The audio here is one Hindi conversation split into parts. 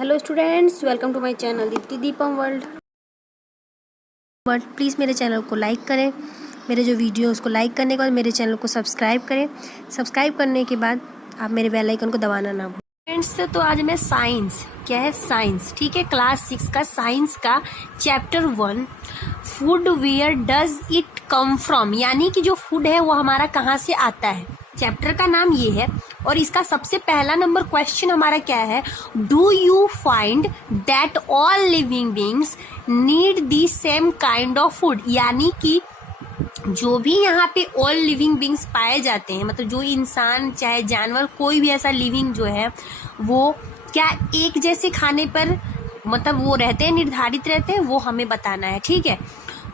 Hello students, welcome to my channel Deepti Deepam world. Please मेरे चैनल को लाइक करें। मेरे जो वीडियो है उसको लाइक करने के बाद मेरे चैनल को सब्सक्राइब करें। सब्सक्राइब करने के बाद आप मेरे बेल आइकन को दबाना ना भूलें। फ्रेंड्स, तो आज मैं साइंस, क्या है साइंस, ठीक है, क्लास 6 का साइंस का chapter 1 food where does it come from, यानी कि जो फूड है वो हमारा कहाँ से आता है, चैप्टर का नाम ये है। और इसका सबसे पहला नंबर क्वेश्चन हमारा क्या है, do you find that all living beings need the same kind of food, यानी कि जो भी यहाँ पे ऑल लिविंग बींग्स पाए जाते हैं, मतलब जो इंसान चाहे जानवर कोई भी ऐसा लिविंग जो है वो क्या एक जैसे खाने पर मतलब वो रहते हैं, निर्धारित रहते हैं, वो हमें बताना है, ठीक है।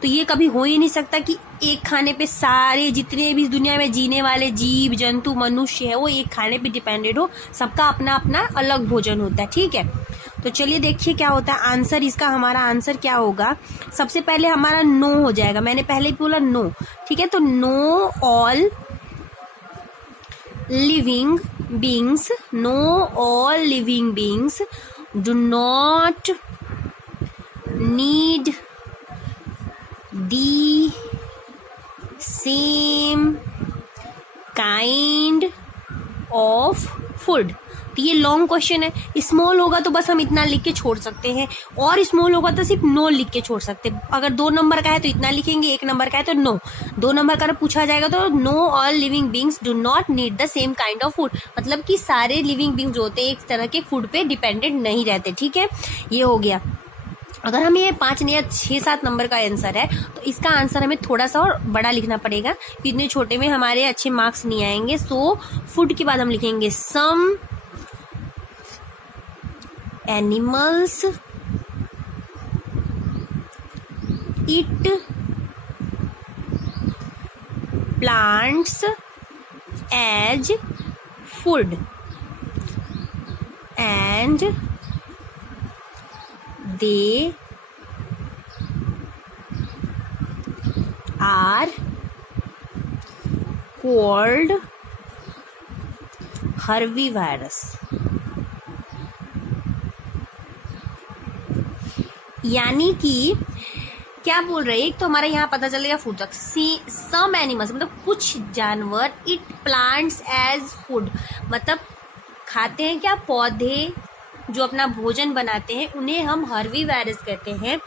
तो ये कभी हो ही नहीं सकता कि एक खाने पे सारे जितने भी दुनिया में जीने वाले जीव जंतु मनुष्य है वो एक खाने पे डिपेंडेड हो, सबका अपना अपना अलग भोजन होता है, ठीक है। तो चलिए देखिए क्या होता है आंसर इसका। हमारा आंसर क्या होगा, सबसे पहले हमारा नो हो जाएगा, मैंने पहले भी बोला नो, ठीक है। तो no all living beings, no all living beings do not need the same kind of food। तो ये लॉन्ग क्वेश्चन है, स्मॉल होगा तो बस हम इतना लिख के छोड़ सकते हैं, और स्मॉल होगा तो सिर्फ नो लिख के छोड़ सकते हैं। अगर 2 नंबर का है तो इतना लिखेंगे, 1 नंबर का है तो नो। 2 नंबर का पूछा जाएगा तो no all living beings do not need the same kind of food, मतलब कि सारे लिविंग बींग्स जो होते हैं एक तरह के फूड पे डिपेंडेंट नहीं रहते, ठीक है। ये हो गया। अगर हमें ये 5 या 6-7 नंबर का आंसर है तो इसका आंसर हमें थोड़ा सा और बड़ा लिखना पड़ेगा, क्योंकि इतने छोटे में हमारे अच्छे मार्क्स नहीं आएंगे। सो फूड के बाद हम लिखेंगे some animals eat plants as food and they are called herbivorous, यानी कि क्या बोल रहे हैं, एक तो हमारा यहाँ पता चलेगा फूड तक। सम एनिमल्स मतलब कुछ जानवर, इट प्लांट्स एज फूड मतलब खाते हैं क्या, पौधे जो अपना भोजन बनाते हैं उन्हें हम हर्बीवोरस कहते हैं।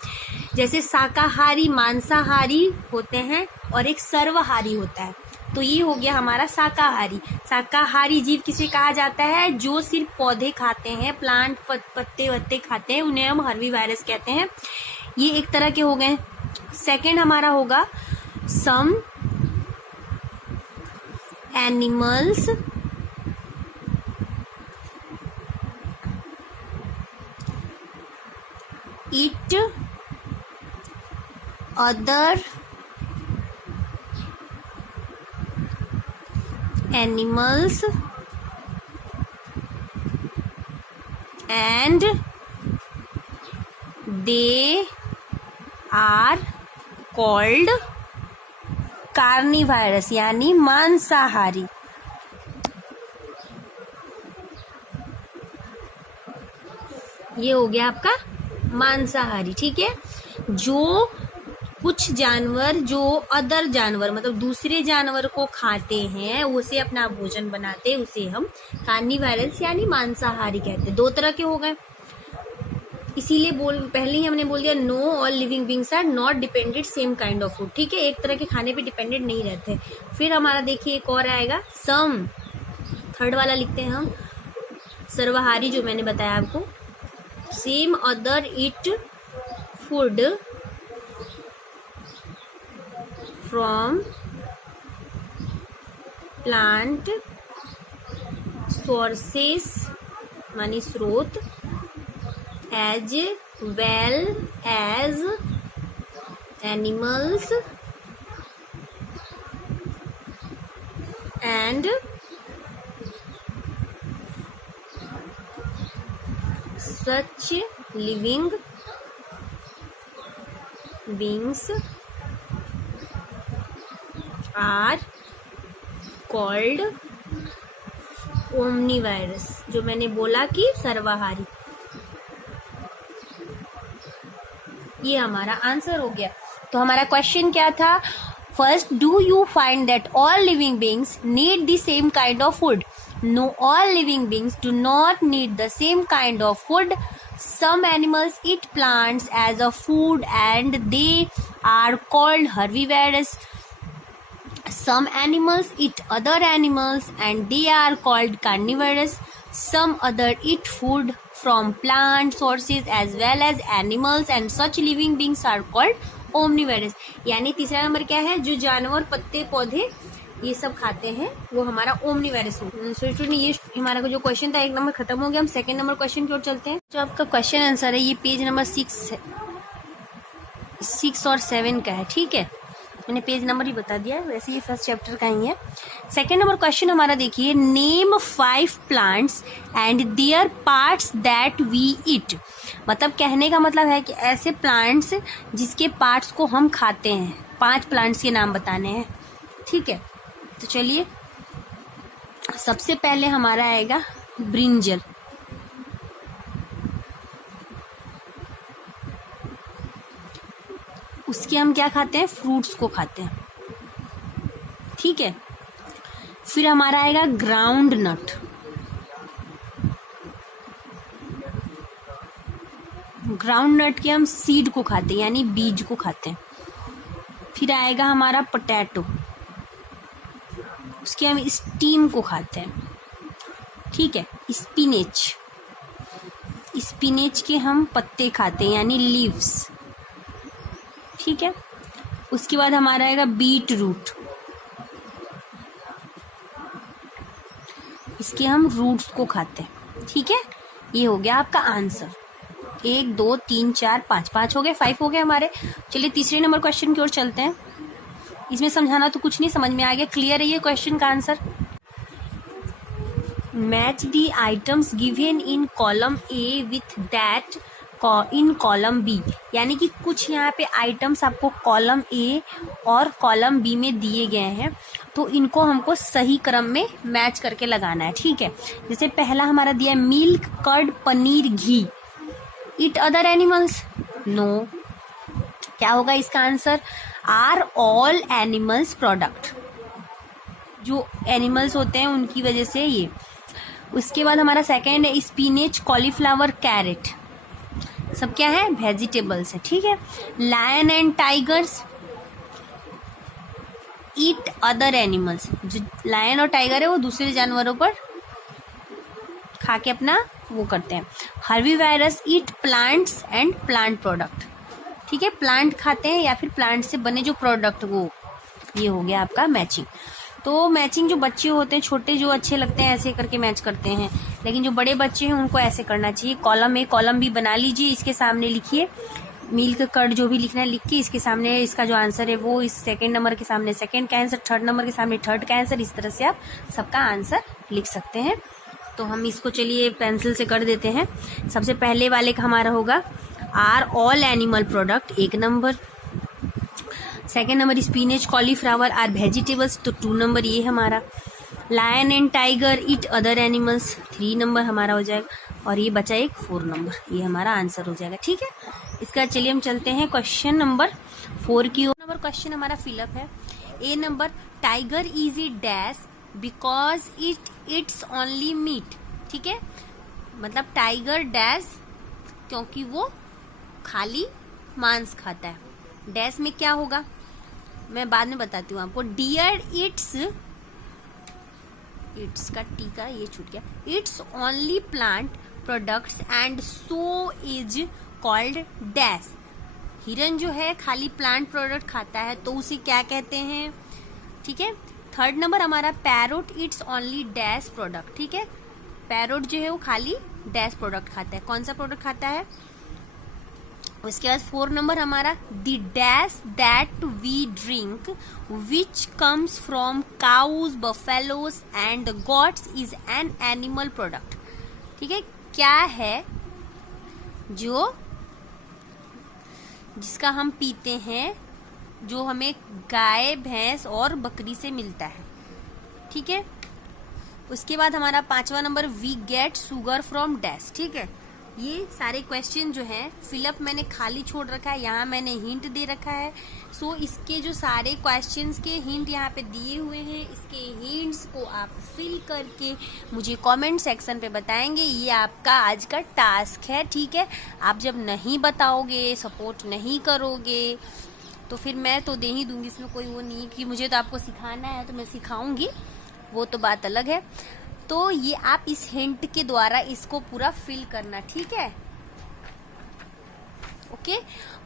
जैसे शाकाहारी मांसाहारी होते हैं और एक सर्वहारी होता है, तो ये हो गया हमारा शाकाहारी। शाकाहारी जीव किसे कहा जाता है, जो सिर्फ पौधे खाते हैं, प्लांट पत्ते वत्ते खाते हैं, उन्हें हम हर्बीवोरस कहते हैं। ये एक तरह के हो गए। सेकंड हमारा होगा some animals eat other animals and they are called carnivorous, यानी मांसाहारी। ये हो गया आपका मांसाहारी, ठीक है। जो कुछ जानवर जो अदर जानवर मतलब दूसरे जानवर को खाते हैं, उसे अपना भोजन बनाते हैं, उसे हम कार्निवोरस यानी मांसाहारी कहते हैं। 2 तरह के हो गए, इसीलिए पहले ही हमने बोल दिया no all living beings are not dependent same kind of food, ठीक है, एक तरह के खाने पे डिपेंडेंट नहीं रहते। फिर हमारा देखिए एक और आएगा सम, थर्ड वाला लिखते हैं हम, सर्वहारी जो मैंने बताया आपको। Some other eat food from plant sources मानी स्रोत as well as animals and such living beings are called omnivores, जो मैंने बोला कि सर्वाहारी। ये हमारा आंसर हो गया। तो हमारा क्वेश्चन क्या था? First, do you find that all living beings need the same kind of food? No, all living beings do not need the same kind of food. Some animals eat plants as a food and they are called herbivores. Some animals eat other animals and they are called carnivores. Some other eat food from plant sources as well as animals and such living beings are called omnivores. यानी तीसरा नंबर क्या है? जो जानवर, पत्ते, पौधे ये सब खाते हैं वो हमारा ओमनीवेरस हो। स्टूडेंट, ये हमारा जो क्वेश्चन था 1 नंबर खत्म हो गया। हम सेकंड नंबर क्वेश्चन की ओर चलते हैं। जो आपका क्वेश्चन आंसर है ये पेज नंबर 6 और 7 का है। ठीक है, मैंने पेज नंबर ही बता दिया, वैसे ये फर्स्ट चैप्टर का ही है। सेकंड नंबर क्वेश्चन हमारा देखिए, name 5 plants and their parts that we eat. मतलब कहने का मतलब है कि ऐसे प्लांट्स जिसके पार्ट्स को हम खाते हैं, 5 प्लांट्स के नाम बताने हैं। ठीक है, तो चलिए सबसे पहले हमारा आएगा ब्रिंजल। उसके हम क्या खाते हैं? फ्रूट्स को खाते हैं। ठीक है, फिर हमारा आएगा ग्राउंड नट। ग्राउंड नट के हम सीड को खाते हैं, यानी बीज को खाते हैं। फिर आएगा हमारा पोटैटो, उसके हम स्टीम को खाते हैं। ठीक है, स्पिनेच, स्पिनेच के हम पत्ते खाते हैं, यानी लीव्स। ठीक है, उसके बाद हमारा आएगा बीट रूट, इसके हम रूट्स को खाते हैं। ठीक है, ये हो गया आपका आंसर। 1 2 3 4 5 हो गए, 5 हो गए हमारे। चलिए तीसरे नंबर क्वेश्चन की ओर चलते हैं। इसमें समझाना तो कुछ नहीं, समझ में आ गया, क्लियर है ये क्वेश्चन का answer. Match the items given in column A with that in column B. यानी कि कुछ यहाँ पे आइटम्स आपको कॉलम ए और कॉलम बी में दिए गए हैं, तो इनको हमको सही क्रम में मैच करके लगाना है। ठीक है, जैसे पहला हमारा दिया है milk, curd, paneer, ghee. Eat other animals? No. क्या होगा इसका answer? Are all animals product. जो एनिमल्स होते हैं उनकी वजह से ये। उसके बाद हमारा सेकेंड है स्पिनेच, कॉलीफ्लावर, कैरेट, सब क्या है? वेजिटेबल्स है। ठीक है, lion and tigers eat other animals. जो लायन और टाइगर है वो दूसरे जानवरों पर खा के अपना वो करते हैं। Herbivores eat plants and plant product. ठीक है, प्लांट खाते हैं या फिर प्लांट से बने जो प्रोडक्ट, वो ये हो गया आपका मैचिंग। तो मैचिंग जो बच्चे होते हैं छोटे, जो अच्छे लगते हैं ऐसे करके मैच करते हैं, लेकिन जो बड़े बच्चे हैं उनको ऐसे करना चाहिए। कॉलम ए कॉलम बी बना लीजिए, इसके सामने लिखिए मिल्क, कर्ड, जो भी लिखना है लिख के इसके सामने इसका जो आंसर है वो इस सेकंड नंबर के सामने सेकंड का आंसर, थर्ड नंबर के सामने थर्ड का आंसर, इस तरह से आप सबका आंसर लिख सकते हैं। तो हम इसको चलिए पेंसिल से कर देते हैं। सबसे पहले वाले का हमारा होगा are all animal product, 1 number. Second number spinach, cauliflower are vegetables, तो 2 नंबर ये हमारा। Lion and tiger eat other animals, 3 number हमारा हो जाएगा। और ये बचा एक 4 नंबर, ये हमारा आंसर हो जाएगा। ठीक है, इसका चलिए हम चलते हैं क्वेश्चन नंबर 4 की ओर। नंबर क्वेश्चन हमारा फिलअप है। A number, tiger is eat dash because it it's only meat. ठीक है, मतलब टाइगर डैश क्योंकि वो खाली मांस खाता है। डैश में क्या होगा मैं बाद में बताती हूँ आपको। डियर इट्स, इट्स का टी का ये छूट गया, it's only plant products and so is called dash. हिरन जो है खाली प्लांट प्रोडक्ट खाता है तो उसे क्या कहते हैं। ठीक है, थर्ड नंबर हमारा parrot it's only dash product. ठीक है, पैरोट जो है वो खाली डैश प्रोडक्ट खाता है। कौन सा प्रोडक्ट खाता है? उसके बाद 4 नंबर हमारा the dash that we drink which comes from cows, buffaloes and goats is an animal product. ठीक है, क्या है जो जिसका हम पीते हैं, जो हमें गाय, भैंस और बकरी से मिलता है। ठीक है, उसके बाद हमारा 5वां number we get sugar from dash. ठीक है, ये सारे क्वेश्चन जो है फिलअप मैंने खाली छोड़ रखा है, यहाँ मैंने हिंट दे रखा है। सो इसके जो सारे क्वेश्चंस के हिंट यहाँ पे दिए हुए हैं, इसके हिंट्स को आप फिल करके मुझे कमेंट सेक्शन पे बताएंगे। ये आपका आज का टास्क है, ठीक है। आप जब नहीं बताओगे, सपोर्ट नहीं करोगे, तो फिर मैं तो दे ही दूंगी, इसमें कोई वो नहीं कि मुझे तो आपको सिखाना है तो मैं सिखाऊंगी, वो तो बात अलग है। तो ये आप इस हिंट के द्वारा इसको पूरा फिल करना, ठीक है, ओके।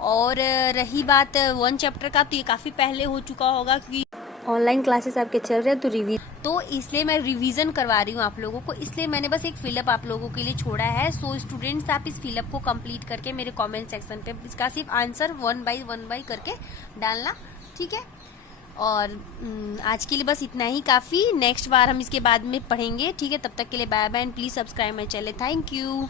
और रही बात 1 चैप्टर का, तो ये काफ़ी पहले हो चुका होगा क्योंकि ऑनलाइन क्लासेस आपके चल रहे हैं, तो इसलिए मैं रिवीजन करवा रही हूँ आप लोगों को, इसलिए मैंने बस एक फिलअप आप लोगों के लिए छोड़ा है। सो स्टूडेंट्स, आप इस फिलअप को कंप्लीट करके मेरे कमेंट सेक्शन पे इसका सिर्फ आंसर 1 बाय करके डालना, ठीक है। और आज के लिए बस इतना ही काफ़ी। नेक्स्ट बार हम इसके बाद में पढ़ेंगे, ठीक है। तब तक के लिए bye bye and please subscribe my channel. Thank you.